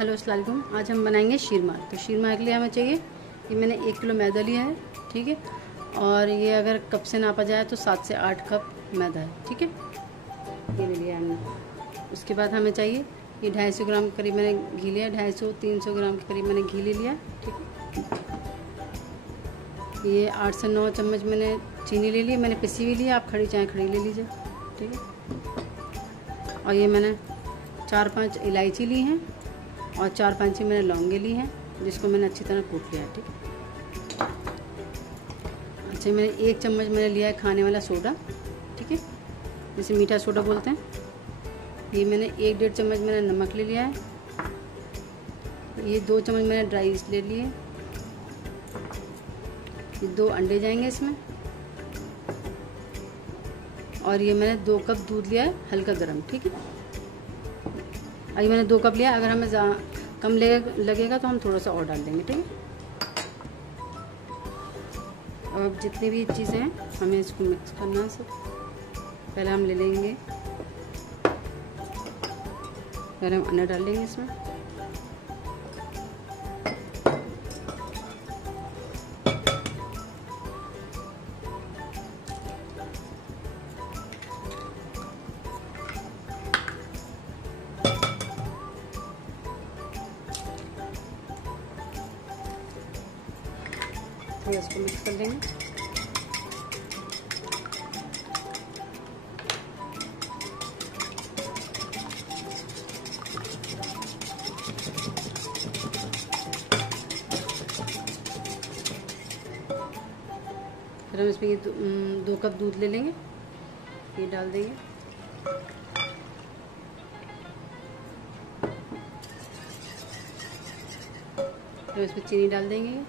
Hello अस्सलाम वालेकुम। आज हम बनाएंगे शीरमाल। तो शीरमाल के लिए हमें चाहिए, ये मैंने 1 किलो मैदा लिया है, ठीक है। और ये अगर कप से नापा जाए तो 7 से 8 कप मैदा है, ठीक है। ये ले लिया हमने। उसके बाद हमें चाहिए ये 250 ग्राम के करीब मैंने घी लिया, 250-300 ग्राम के करीब मैंने घी ले लिया, ठीक है। ये 8 से 9 चम्मच मैंने चीनी ले ली, मैंने पिसी हुई ली है, आप खड़ी चाहे खड़ी ले लीजिए, ठीक है। और ये मैंने 4-5 इलायची ली हैं और 4-5 ही मैंने लौंगे ली हैं, जिसको मैंने अच्छी तरह कूट लिया है, ठीक है। अच्छा, मैंने 1 चम्मच मैंने लिया है खाने वाला सोडा, ठीक है, जिसे मीठा सोडा बोलते हैं। ये मैंने 1-1.5 चम्मच मैंने नमक ले लिया है। ये 2 चम्मच मैंने ड्राई ईस्ट ले लिए। ये 2 अंडे जाएंगे इसमें। और ये मैंने 2 कप दूध लिया है हल्का गर्म, ठीक है। अभी मैंने 2 कप लिया, अगर हमें कम लगेगा तो हम थोड़ा सा और डाल देंगे, ठीक है। अब जितनी भी चीज़ें हैं हमें इसको मिक्स करना है सब। पहले हम ले लेंगे, पहले हम अंडा डाल लेंगे इसमें। थोड़ा इसको मिक्स कर लेंगे। फिर हम इसमें ये 2 कप दूध ले लेंगे, ये डाल देंगे। फिर इसमें चीनी डाल देंगे,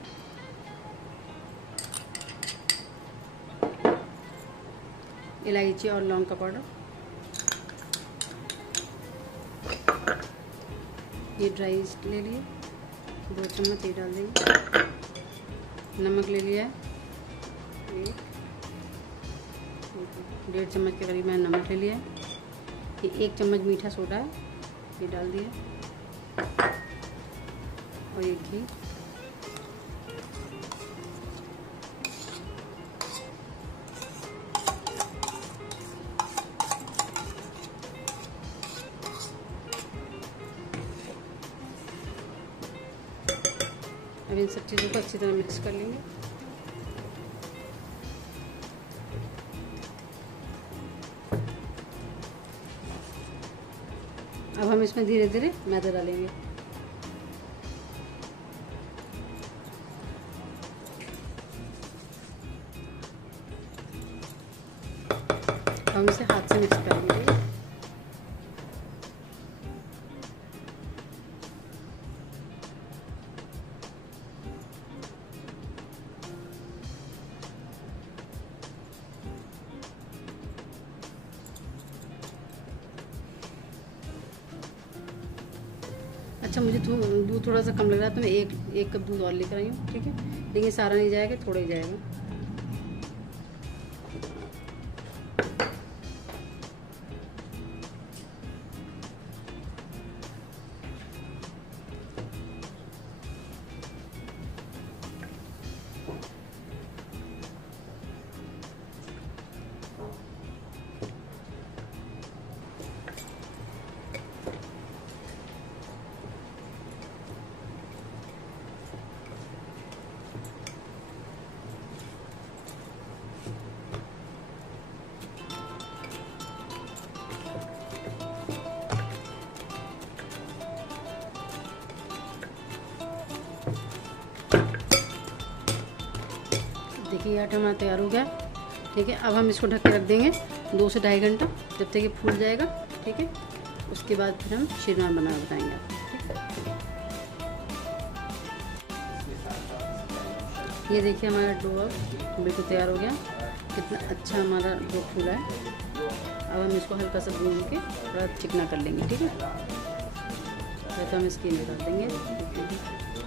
इलायची और लौंग का पाउडर, ये ड्राई ईस्ट ले लिए 2 चम्मच, ये डाल देंगे। नमक ले लिया है 1.5 चम्मच के करीब मैंने नमक ले लिया है। ये 1 चम्मच मीठा सोडा है, ये डाल दिया। और ये घी, अब इन सब चीज़ों को अच्छी तरह मिक्स कर लेंगे। अब हम इसमें धीरे धीरे मैदा डालेंगे। हम इसे हाथ से मिक्स करेंगे। अच्छा, मुझे दूध थोड़ा सा कम लग रहा है तो मैं एक कप दूध और लेकर आई हूँ, ठीक है। लेकिन सारा नहीं जाएगा, थोड़ा ही जाएगा। देखिए, आटा हमारा तैयार हो गया, ठीक है। अब हम इसको ढक के रख देंगे 2 से 2.5 घंटा, जब तक ये फूल जाएगा, ठीक है। उसके बाद फिर हम शीरमाल बना बताएंगे आपको, ठीक है। ये देखिए, हमारा डो अब बिल्कुल तैयार हो गया, कितना अच्छा हमारा डो फूला है। अब हम इसको हल्का सा भून के थोड़ा चिकना कर लेंगे, ठीक है। तो हम इसकी निकाल देंगे,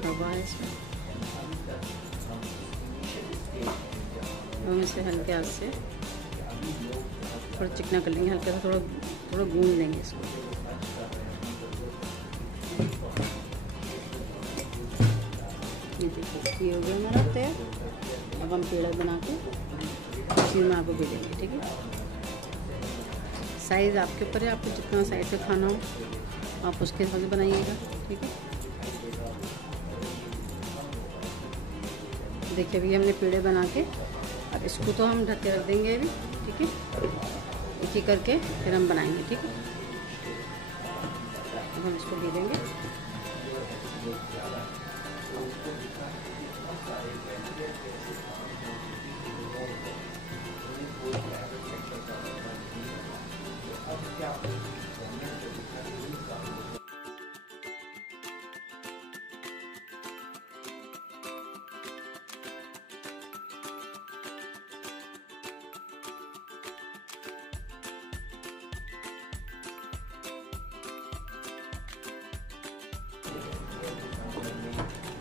हवा है इसमें। हम इसे हल्के हाथ से थोड़ा चिकना कर लेंगे, हल्का सा थोड़ा गूंद लेंगे इसको। ये देखिए ये हो गया हमारा तैयार। अब हम पेड़ा बना के शीरमाल को भेजेंगे, ठीक है। साइज़ आपके ऊपर है, आपको जितना साइज़ से खाना हो आप उसके हिसाब से बनाइएगा, ठीक है। देखिए अभी हमने पेड़े बना के, अब इसको तो हम ढक के रख देंगे अभी, ठीक है। एक एक करके फिर हम बनाएंगे, ठीक है। अब हम इसको भेजेंगे।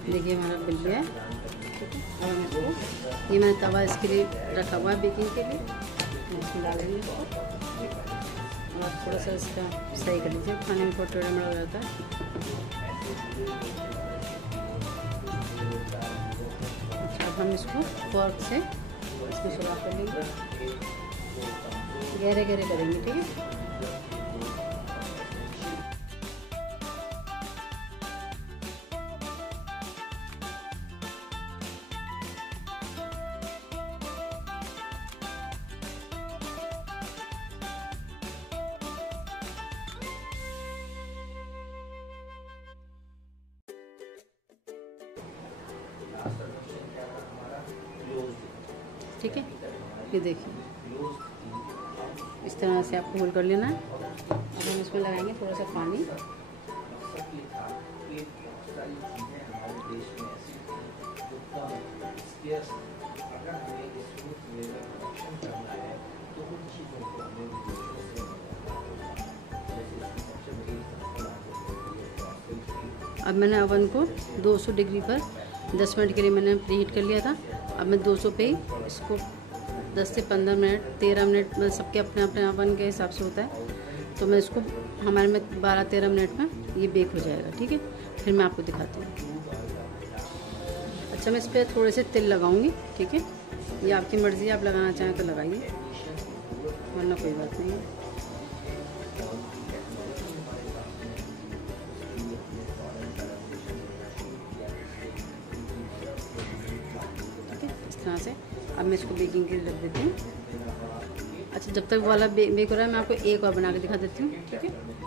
देखिए हमारा बिल गया है, ठीक है। और हम इसको, ये मैंने तवा इसके लिए रखा हुआ है बेकिंग के लिए, इसमें डालेंगे इसको और थोड़ा सा इसका सही कर लीजिए, खाने में बहुत टेढ़ा मेढ़ा हो जाता है। अच्छा अब हम इसको फोर्क से इसमें सुराख कर लेंगे, गहरे गहरे करेंगे, ठीक है। ठीक है, ये देखिए इस तरह से आपको होल कर लेना है। अब हम इसमें लगाएंगे थोड़ा सा पानी, अब मैंने ओवन को 200 डिग्री पर 10 मिनट के लिए मैंने प्रीहीट कर लिया था। अब मैं 200 पे ही इसको 10 से 15 मिनट 13 मिनट, मतलब सबके अपने अपने ओवन के हिसाब से होता है, तो मैं इसको हमारे में 12-13 मिनट में ये बेक हो जाएगा, ठीक है। फिर मैं आपको दिखाती हूँ। अच्छा मैं इस पर थोड़े से तेल लगाऊंगी, ठीक है। ये आपकी मर्ज़ी है, आप लगाना चाहें तो लगाइए, वरना कोई बात नहीं है। तरह से अब मैं इसको बेकिंग के लिए रख देती हूँ। अच्छा जब तक वाला बेक हो रहा है मैं आपको एक और बना के दिखा देती हूँ, ठीक है।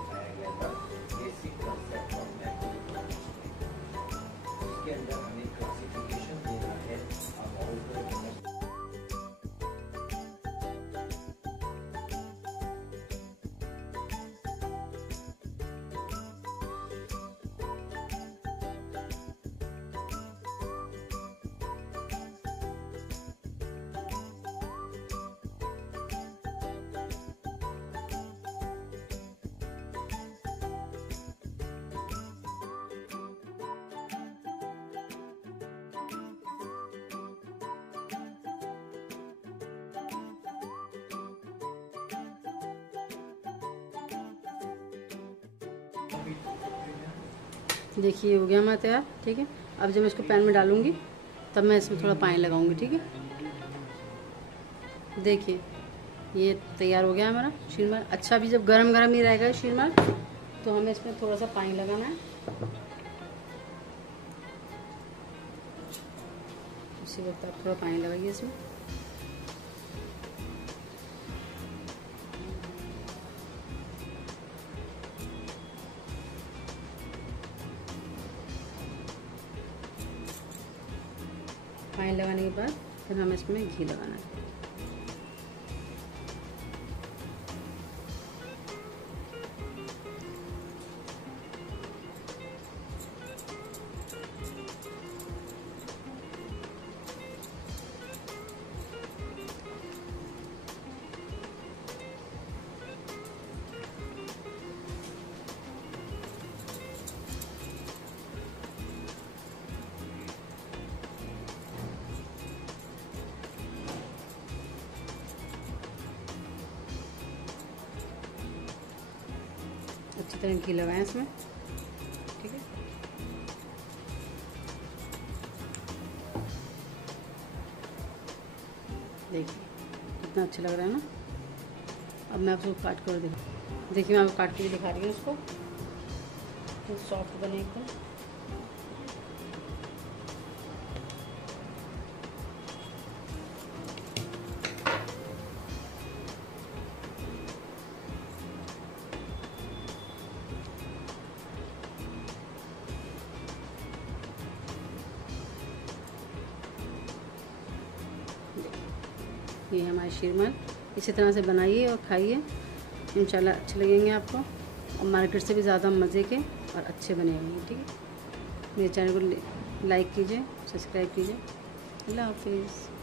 देखिए हो गया हमारा तैयार, ठीक है। अब जब मैं इसको पैन में डालूंगी तब मैं इसमें थोड़ा पानी लगाऊंगी, ठीक है। देखिए ये तैयार हो गया हमारा शीरमाल। अच्छा अभी जब गरम गरम ही रहेगा शीरमाल तो हमें इसमें थोड़ा सा पानी लगाना है, उसी वक्त आप थोड़ा पानी लगाइए इसमें। पानी लगाने के बाद फिर हमें इसमें घी लगाना है। अच्छी तरह घी लगाएं इसमें, ठीक है। कितना अच्छा लग रहा है ना। अब मैं आपको काट कर देखिए, मैं आपको काट के दिखा रही हूँ उसको, तो सॉफ्ट बने एकदम। ये हमारे शीरमाल इसी तरह से बनाइए और खाइए, इंशाल्लाह अच्छे लगेंगे आपको, और मार्केट से भी ज़्यादा मज़े के और अच्छे बनेंगे। ठीक है, मेरे चैनल को लाइक कीजिए, सब्सक्राइब कीजिए। अल्लाह हाफिज़।